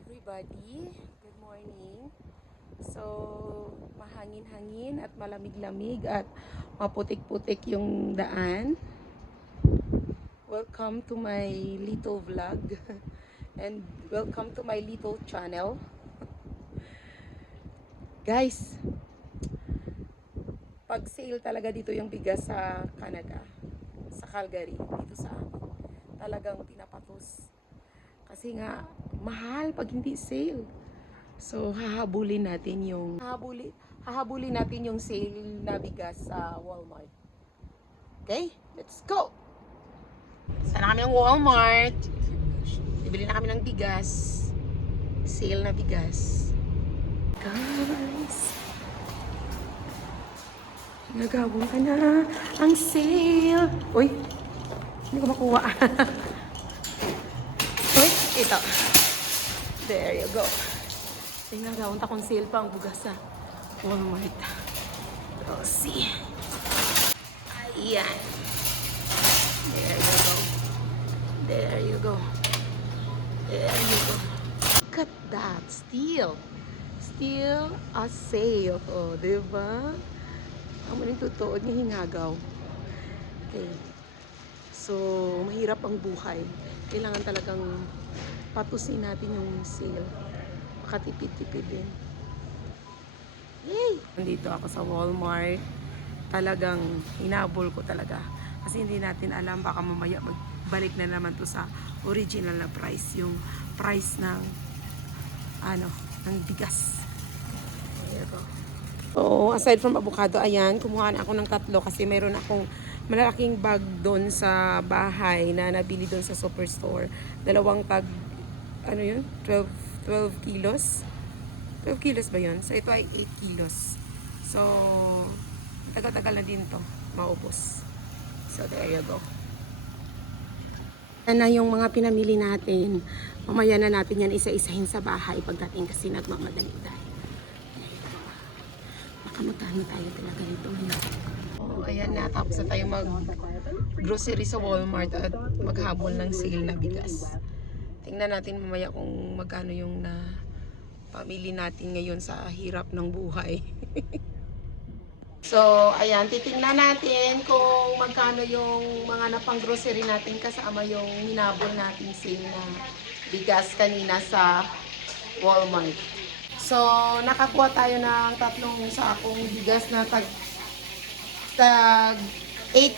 everybody. Good morning. So, mahangin-hangin at malamig-lamig at maputik-putik yung daan. Welcome to my little vlog and welcome to my little channel. Guys, pag sale talaga dito yung bigas sa Canada, sa Calgary, dito sa amin. Talagang pinapatos. Kasi nga, mahal pag hindi sale. So, hahabulin natin yung sale na bigas sa Walmart. Okay? Let's go! Sana kami ng Walmart. Bibili na kami ng bigas. Sale na bigas. Guys! Nagawin ka na ang sale. Uy! Hindi ko makuha. Uy! Ito. There you go. Tingnan gawin akong sale pa ang bugas sa Walmart. We'll see. Ayan. There you go. There you go. There you go. Look at that. Still a sale. O, diba? Ang maling totoo niya hingagaw. Okay. So, mahirap ang buhay. Kailangan talagang patusin natin yung sale. Makatipid-tipid din. Yay! Nandito ako sa Walmart. Talagang hinabol ko talaga. Kasi hindi natin alam, baka mamaya magbalik na naman to sa original na price. Yung price ng ng bigas. There you go. So, aside from avocado, ayan, kumuha na ako ng 3 kasi mayroon akong malaking bag doon sa bahay na nabili doon sa superstore. Dalawang tag, 12 kilos. 12 kilos ba yun? So, ito ay 8 kilos. So, tagal-tagal na din to maubos. So, there you go. Yan na yung mga pinamili natin. Mamaya na natin yan isa-isahin sa bahay pagdating kasi nagmamadali tayo. Makamagkano tayo talaga nito. Oh, ayan na. Tapos na tayo mag-grocery sa Walmart at maghabol ng sale na bigas. Tingnan natin mamaya kung magkano yung pamili natin ngayon sa hirap ng buhay. So, ayan, titingnan natin kung magkano yung mga napang-grocery natin kasama yung hinabol natin sale na bigas kanina sa Walmart. So, nakakuha tayo ng 3 sakong bigas na tag 8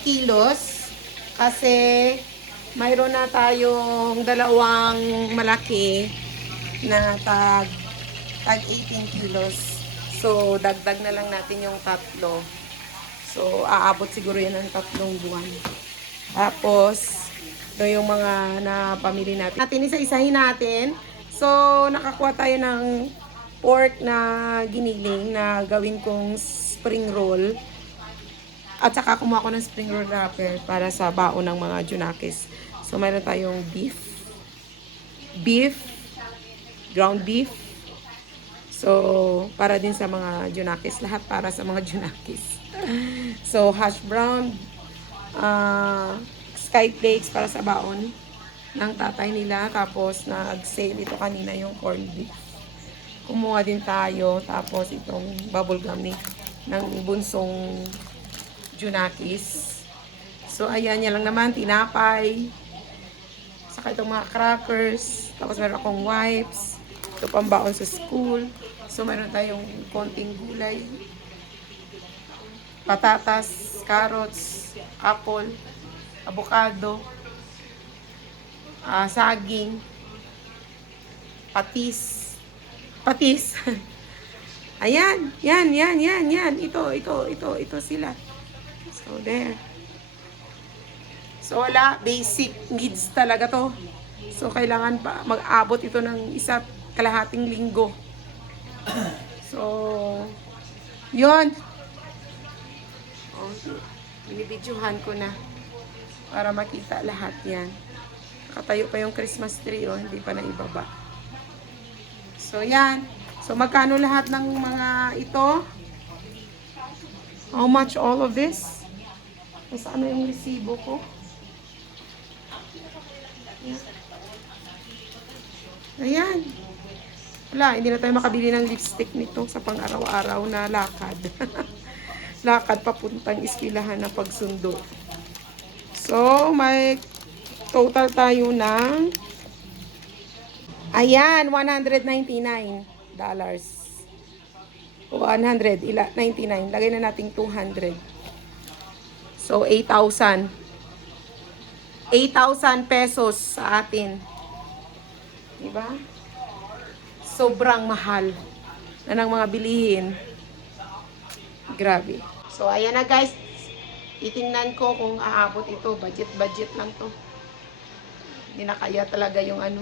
kilos kasi mayroon na tayong 2 malaki na tag 18 kilos. So, dagdag na lang natin yung 3. So, aabot siguro yan ng 3 buwan. Tapos, ito yung mga napamili natin. Isa-isahin natin. So, nakakuha tayo ng pork na giniling na gawin kong spring roll. At saka kumuha ko ng spring roll wrapper para sa baon ng mga junakis. So, mayroon tayong ground beef. So, para din sa mga junakis. Lahat para sa mga junakis. So, hash brown, sky flakes para sa baon ng tatay nila. Tapos, nag-sale ito kanina yung corned beef. Kumuha din tayo. Tapos, itong bubble gum ng bunsong junakis. So, ayan, yan lang naman. Tinapay. Saka itong mga crackers. Tapos, meron akong wipes. Ito pambaon sa school. So, meron tayong konting gulay. Patatas, carrots, apple, avocado, saging, patis. Ayan, yan. Ito sila. So, there. So, wala. Basic needs talaga to. So, kailangan pa mag-abot ito ng 1.5 linggo. So, yun. Binibidyohan ko na para makita lahat yan. Nakatayo pa yung Christmas tree, hindi pa naibaba. So, yan. So, magkano lahat ng mga ito? How much all of this? Saan yung resibo ko? Ayan. Wala, hindi na tayo makabili ng lipstick nito sa pang-araw-araw na lakad. Lakad papuntang eskwelahan na pagsundo. So, may total tayo ng, ayan, $199. 199. Lagay na natin 200. So, 8,000. 8,000 pesos sa atin. Diba? Sobrang mahal na ng mga bilihin. Grabe. So, ayan na guys. Titingnan ko kung aabot ito. Budget lang to. Hindi na kaya talaga yung ano.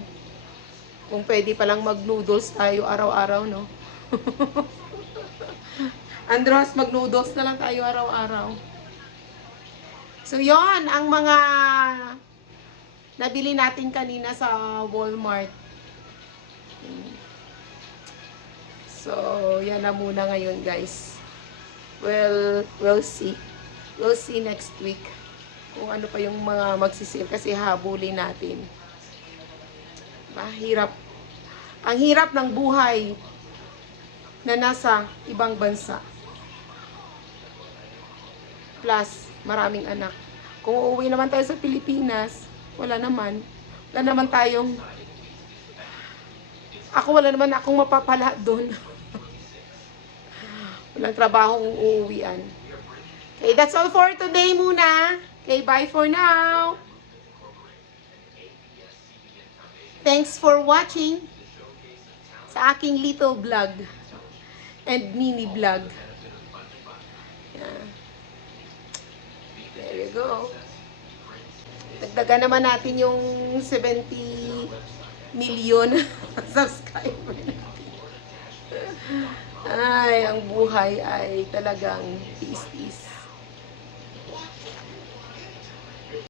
Kung pwede palang mag-noodles tayo araw-araw, no? Andros, mag-noodles na lang tayo araw-araw. So, yon ang mga nabili natin kanina sa Walmart. So, yan na muna ngayon, guys. We'll see. We'll see next week kung ano pa yung mga magsisale kasi habulin natin. Mahirap. Ang hirap ng buhay na nasa ibang bansa. Plus, maraming anak. Kung uuwi naman tayo sa Pilipinas, wala naman tayong, wala naman akong mapapala doon. Walang trabahong uuwian. Okay, that's all for today muna. Okay, bye for now. Thanks for watching sa aking little vlog and mini vlog. Yeah. There you go. Dagdagan naman natin yung 70 million subscriber natin. Ay, ang buhay ay talagang tiis-tiis.